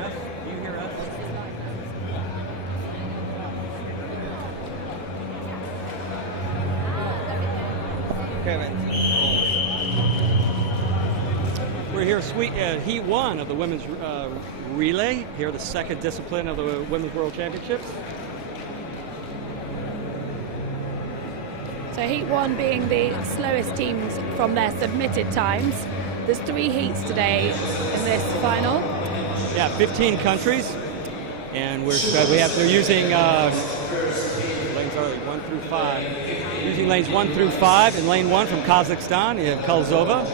us? Do you hear us? Okay, man. We're here, Heat 1 of the women's relay. Here, the second discipline of the Women's World Championships. So Heat 1 being the slowest teams from their submitted times. There's 3 heats today in this final. Yeah, 15 countries, and they're using lanes are 1 through 5. Using lanes 1 through 5. In lane 1 from Kazakhstan, you have Kulzova,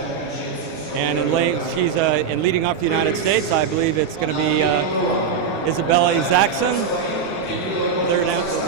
and in leading off the United States, I believe it's going to be Isabella Isaacson. Third out.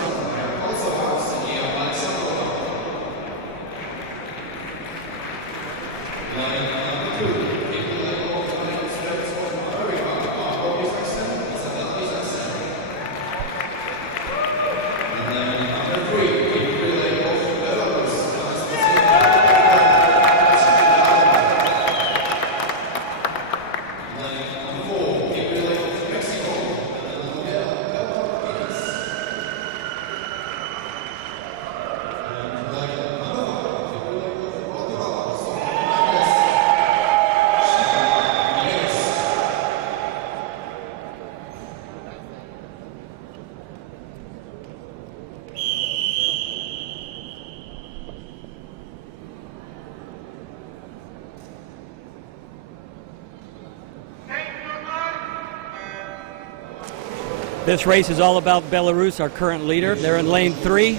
This race is all about Belarus, our current leader. They're in lane 3.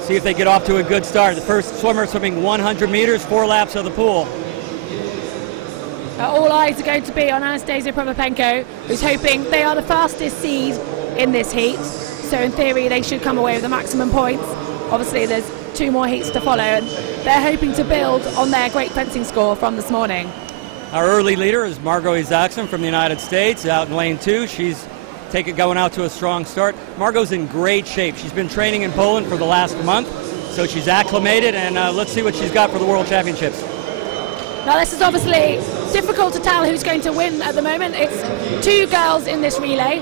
See if they get off to a good start. The first swimmer swimming 100 meters, 4 laps of the pool. All eyes are going to be on Anastasia Prokopenko, who's hoping they are the fastest seed in this heat. So in theory, they should come away with the maximum points. Obviously, there's 2 more heats to follow, and they're hoping to build on their great fencing score from this morning. Our early leader is Margot Isaacson from the United States, out in lane 2. She's going out to a strong start. Margot's in great shape. She's been training in Poland for the last month, so she's acclimated, and let's see what she's got for the World Championships. Now this is obviously difficult to tell who's going to win at the moment. It's 2 girls in this relay,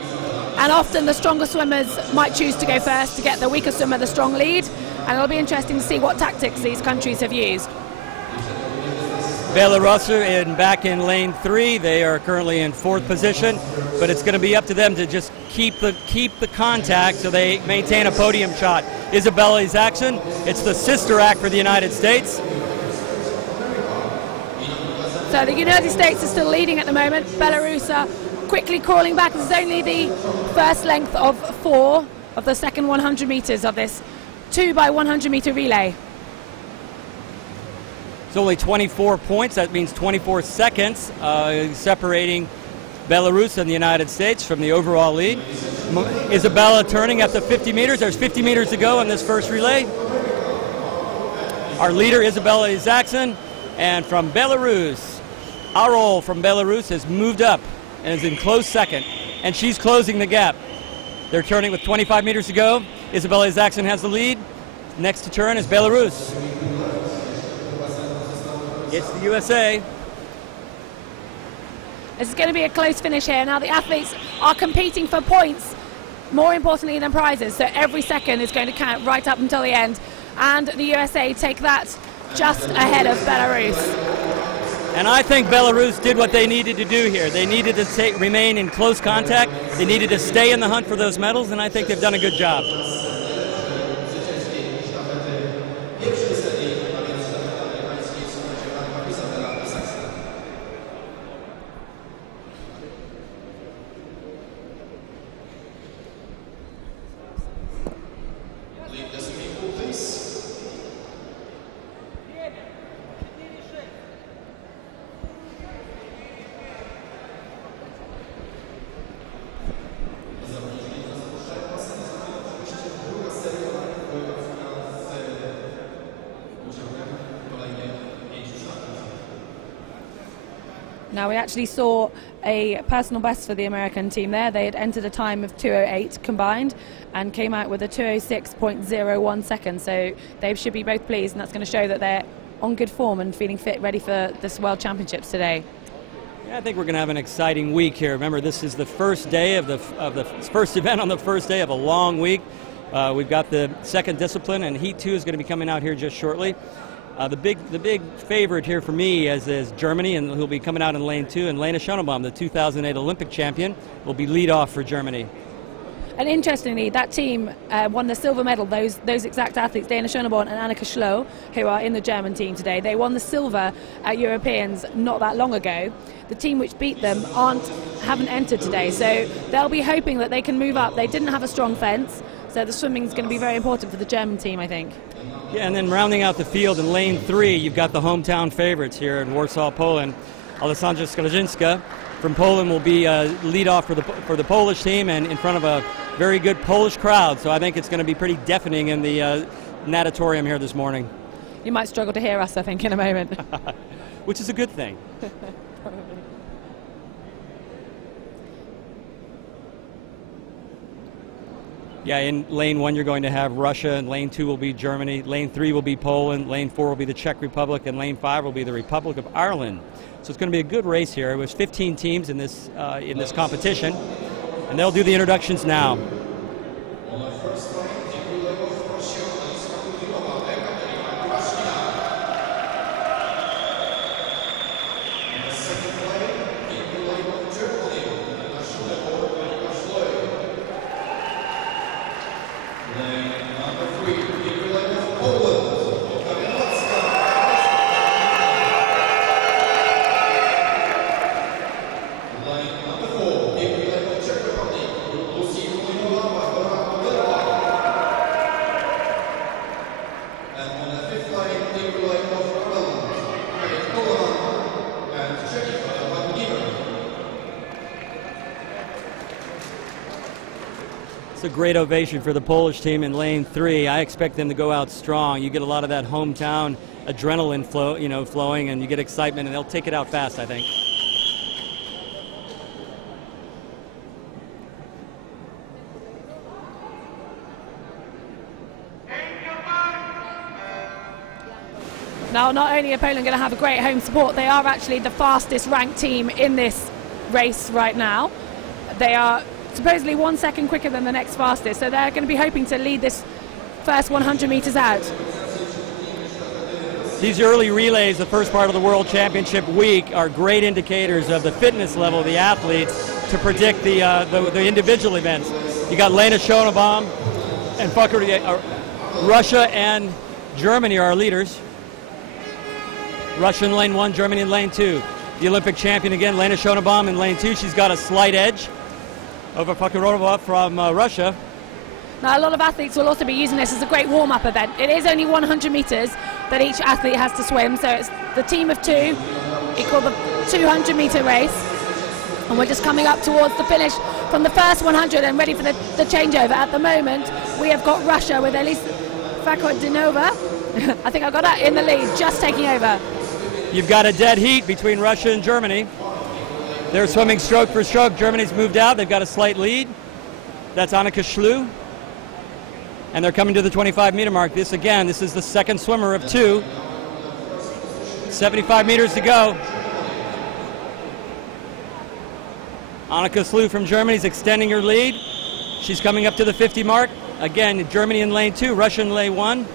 and often the stronger swimmers might choose to go first to get the weaker swimmer the strong lead, and it'll be interesting to see what tactics these countries have used. Belarus back in lane 3. They are currently in 4th position, but it's going to be up to them to just keep the contact so they maintain a podium shot. Isabella Isaacson, it's the sister act for the United States. So the United States are still leading at the moment. Belarus are quickly crawling back. This is only the first length of 4 of the second 100 meters of this 2 by 100 meter relay. It's only 24 points. That means 24 seconds separating Belarus and the United States from the overall lead. Isabella turning at the 50 meters. There's 50 meters to go in this first relay. Our leader, Isabella Isaacson, and from Belarus, Arol from Belarus has moved up and is in close second, and she's closing the gap. They're turning with 25 meters to go. Isabella Isaacson has the lead. Next to turn is Belarus. It's the USA. This is going to be a close finish here. Now the athletes are competing for points, more importantly than prizes, so every second is going to count right up until the end. And the USA take that just ahead of Belarus. And I think Belarus did what they needed to do here. They needed to remain in close contact. They needed to stay in the hunt for those medals, and I think they've done a good job. Now we actually saw a personal best for the American team there. They had entered a time of 2:08 combined and came out with a 2:06.01 seconds. So they should be both pleased, and that's going to show that they're on good form and feeling fit, ready for this World Championships today. I think we're going to have an exciting week here. Remember, this is the first day of the first event on the first day of a long week. We've got the second discipline, and Heat 2 is going to be coming out here just shortly. The big favorite here for me is Germany, and who'll be coming out in lane 2. And Lena Schönebaum, the 2008 Olympic champion, will be lead off for Germany. And interestingly, that team won the silver medal, those exact athletes, Lena Schönebaum and Annika Schloh, who are in the German team today. They won the silver at Europeans not that long ago. The team which beat them haven't entered today, so they'll be hoping that they can move up. They didn't have a strong fence, so the swimming is going to be very important for the German team, I think. Yeah, and then rounding out the field in lane 3, you've got the hometown favorites here in Warsaw, Poland. Alessandra Skarżynska from Poland will be lead off for the Polish team, and in front of a very good Polish crowd. So I think it's going to be pretty deafening in the natatorium here this morning. You might struggle to hear us, I think, in a moment. Which is a good thing. Yeah, in lane 1 you're going to have Russia, and lane 2 will be Germany, lane 3 will be Poland, lane 4 will be the Czech Republic, and lane 5 will be the Republic of Ireland. So it's going to be a good race here. It was 15 teams in this competition, and they'll do the introductions now. A great ovation for the Polish team in lane 3. I expect them to go out strong. You get a lot of that hometown adrenaline flowing, and you get excitement, and they'll take it out fast, I think. Now, not only are Poland going to have a great home support, they are actually the fastest ranked team in this race right now. They are supposedly 1 second quicker than the next fastest, so they're going to be hoping to lead this first 100 meters out. These early relays, the first part of the World Championship week, are great indicators of the fitness level of the athletes to predict the individual events. You got Lena Schönebaum and Russia and Germany are our leaders. Russia in lane 1, Germany in lane 2. The Olympic champion again, Lena Schönebaum in lane 2. She's got a slight edge over Fakirova from Russia. Now, a lot of athletes will also be using this as a great warm-up event. It is only 100 meters that each athlete has to swim, so it's the team of 2 equal the 200-meter race. And we're just coming up towards the finish from the first 100 and ready for the changeover. At the moment, we have got Russia with Elisa Fakhodinova, I think I got that, in the lead, just taking over. You've got a dead heat between Russia and Germany. They're swimming stroke for stroke. Germany's moved out. They've got a slight lead. That's Annika Schloh. And they're coming to the 25-meter mark. This is the second swimmer of 2. 75 meters to go. Annika Schloh from Germany is extending her lead. She's coming up to the 50 mark. Again, Germany in lane 2, Russia in lane 1.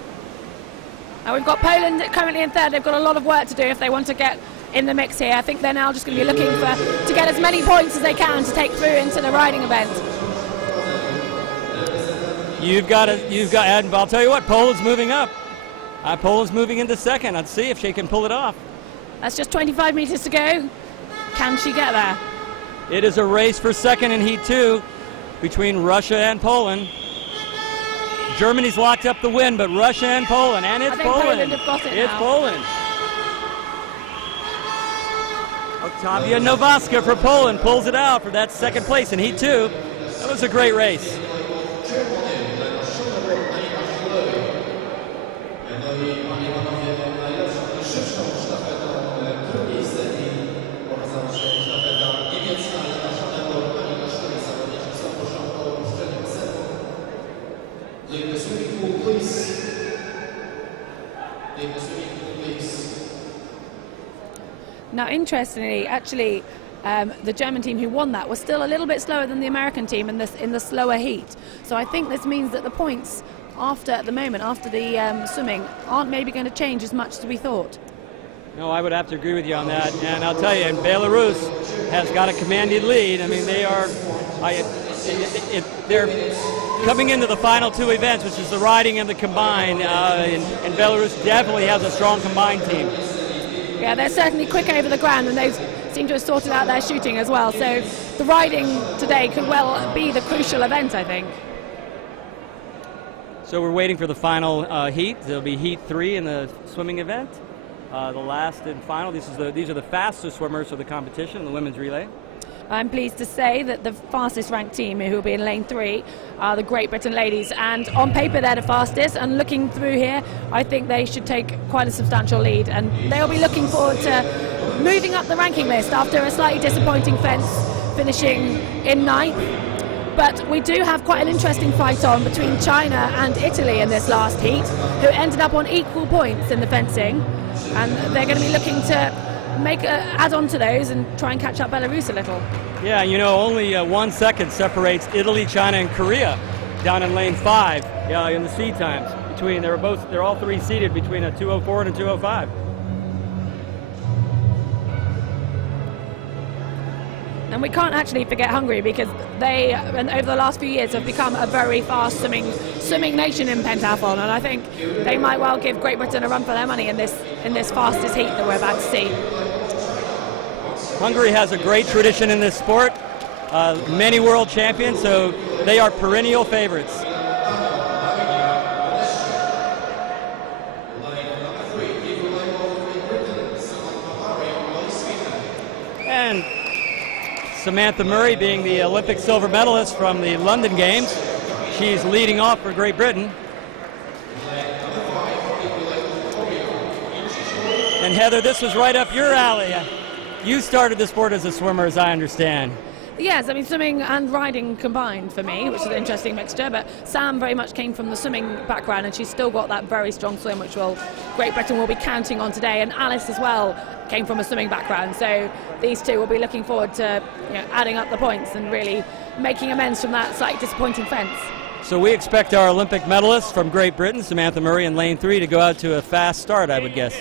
Now we've got Poland currently in 3rd. They've got a lot of work to do if they want to get in the mix here. I think they're now just going to be looking to get as many points as they can to take through into the riding event. And I'll tell you what, Poland's moving up. Poland's moving into 2nd. Let's see if she can pull it off. That's just 25 meters to go. Can she get there? It is a race for 2nd in Heat 2 between Russia and Poland. Germany's locked up the win, but Russia and Poland, and it's Poland. Have got it it's now. Poland. Octavia Nowaska for Poland pulls it out for that 2nd place in Heat 2. That was a great race. Now, interestingly, actually, the German team who won that was still a little bit slower than the American team in the slower heat. So I think this means that the points after the swimming aren't maybe going to change as much as we thought. No, I would have to agree with you on that. And I'll tell you, and Belarus has got a commanding lead. I mean, they're coming into the final two events, which is the riding and the combined, and Belarus definitely has a strong combined team. Yeah, they're certainly quick over the ground, and they seem to have sorted out their shooting as well. So the riding today could well be the crucial event, I think. So we're waiting for the final heat. There'll be heat 3 in the swimming event. The last and final. These are the fastest swimmers of the competition, the women's relay. I'm pleased to say that the fastest ranked team, who will be in lane 3, are the Great Britain ladies. And on paper, they're the fastest. And looking through here, I think they should take quite a substantial lead. And they'll be looking forward to moving up the ranking list after a slightly disappointing fence, finishing in 9th. But we do have quite an interesting fight on between China and Italy in this last heat, who ended up on equal points in the fencing. And they're going to be looking to add on to those and try and catch up Belarus a little. Yeah, you know, only 1 second separates Italy, China, and Korea down in lane 5 in the seed times. They're all three seated between a 2:04 and a 2:05. And we can't actually forget Hungary, because they, over the last few years, have become a very fast swimming nation in pentathlon, and I think they might well give Great Britain a run for their money in this fastest heat that we're about to see. Hungary has a great tradition in this sport, many world champions, so they are perennial favorites. And Samantha Murray, being the Olympic silver medalist from the London Games, she's leading off for Great Britain. And Heather, this was right up your alley. You started the sport as a swimmer, as I understand. Yes, I mean, swimming and riding combined for me, which is an interesting mixture, but Sam very much came from the swimming background, and she's still got that very strong swim, which Great Britain will be counting on today, and Alice as well came from a swimming background, so these two will be looking forward to adding up the points and really making amends from that slightly disappointing fence. So we expect our Olympic medalist from Great Britain, Samantha Murray in lane 3, to go out to a fast start, I would guess.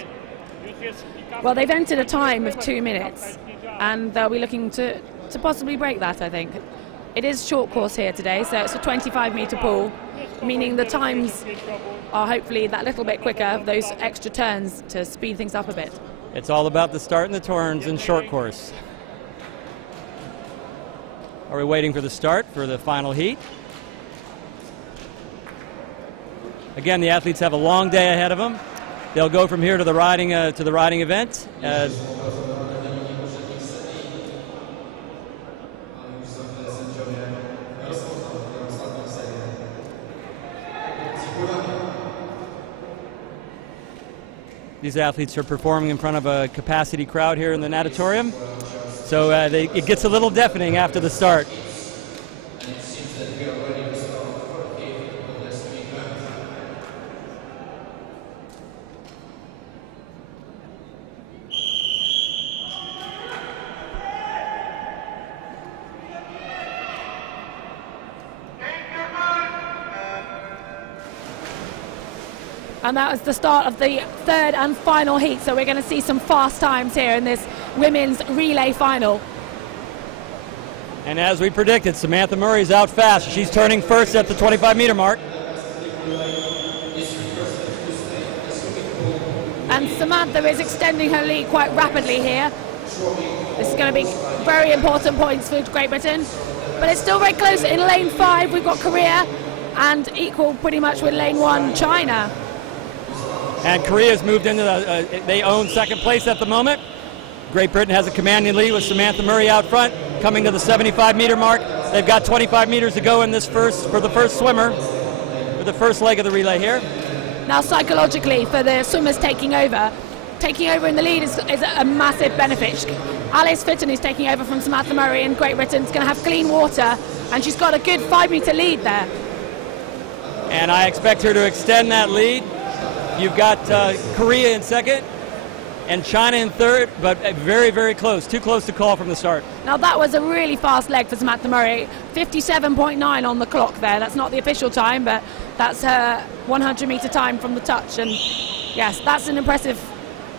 Well, they've entered a time of 2 minutes, and they'll be looking to possibly break that, I think. It is short course here today, so it's a 25-metre pool, meaning the times are hopefully that little bit quicker, those extra turns to speed things up a bit. It's all about the start and the turns in short course. Are we waiting for the start for the final heat? Again, the athletes have a long day ahead of them. They'll go from here to the riding event. These athletes are performing in front of a capacity crowd here in the natatorium, so it gets a little deafening after the start. And that was the start of the third and final heat, so we're going to see some fast times here in this women's relay final. And as we predicted, Samantha Murray's out fast. She's turning first at the 25-meter mark. And Samantha is extending her lead quite rapidly here. This is going to be very important points for Great Britain. But it's still very close. In lane 5, we've got Korea, and equal pretty much with lane 1, China. And Korea's moved into they own second place at the moment. Great Britain has a commanding lead with Samantha Murray out front, coming to the 75-meter mark. They've got 25 meters to go in this for the first swimmer, for the first leg of the relay here. Now, psychologically, for the swimmers taking over in the lead is a massive benefit. Alice Fitton, who's taking over from Samantha Murray in Great Britain, is going to have clean water, and she's got a good 5-meter lead there. And I expect her to extend that lead. You've got Korea in second, and China in third, but very, very close. Too close to call from the start. Now that was a really fast leg for Samantha Murray. 57.9 on the clock there. That's not the official time, but that's her 100-meter time from the touch. And yes, that's an impressive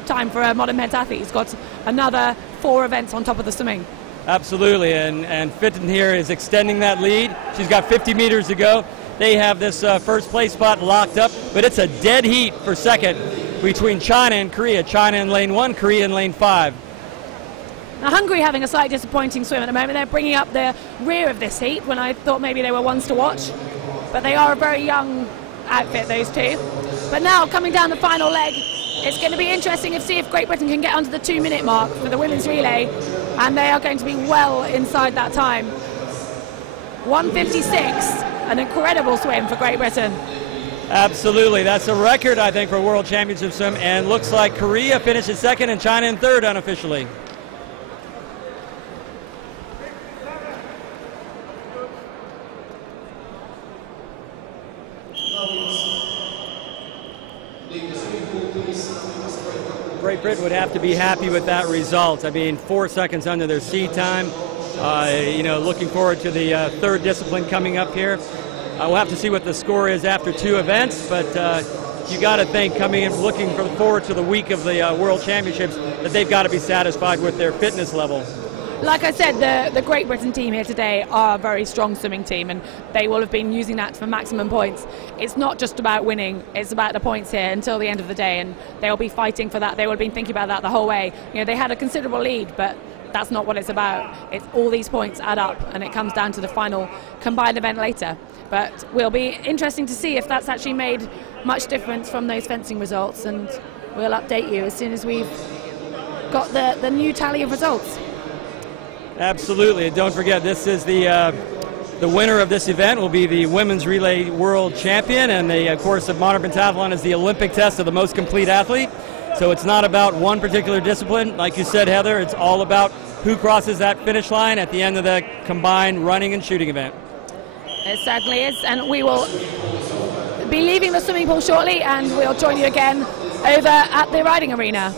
time for a modern pentathlete. He's got another 4 events on top of the swimming. Absolutely, and Fitton here is extending that lead. She's got 50 meters to go. They have this first place spot locked up, but it's a dead heat for second between China and Korea. China in lane 1, Korea in lane 5. Now Hungary having a slightly disappointing swim at the moment. They're bringing up the rear of this heat when I thought maybe they were ones to watch. But they are a very young outfit, those two. But now coming down the final leg, it's going to be interesting to see if Great Britain can get under the 2-minute mark for the women's relay. And they are going to be well inside that time. 1:56, an incredible swim for Great Britain. Absolutely, that's a record, I think, for World Championship swim, and looks like Korea finishes second and China in third unofficially. Great Britain would have to be happy with that result. I mean, 4 seconds under their seed time. You know, looking forward to the third discipline coming up here. We'll have to see what the score is after 2 events, but you got to think, coming in, looking forward to the week of the World Championships, that they've got to be satisfied with their fitness level. Like I said, the Great Britain team here today are a very strong swimming team, and they will have been using that for maximum points. It's not just about winning, it's about the points here until the end of the day, and they'll be fighting for that. They will have been thinking about that the whole way. You know, they had a considerable lead, but that's not what it's about. It's all these points add up, and it comes down to the final combined event later. But will be interesting to see if that's actually made much difference from those fencing results, and we'll update you as soon as we've got the new tally of results. Absolutely, and don't forget, this is the winner of this event will be the women's relay world champion, and the course of modern pentathlon is the Olympic test of the most complete athlete. So it's not about one particular discipline. Like you said, Heather, it's all about who crosses that finish line at the end of the combined running and shooting event. It certainly is, and we will be leaving the swimming pool shortly, and we'll join you again over at the riding arena.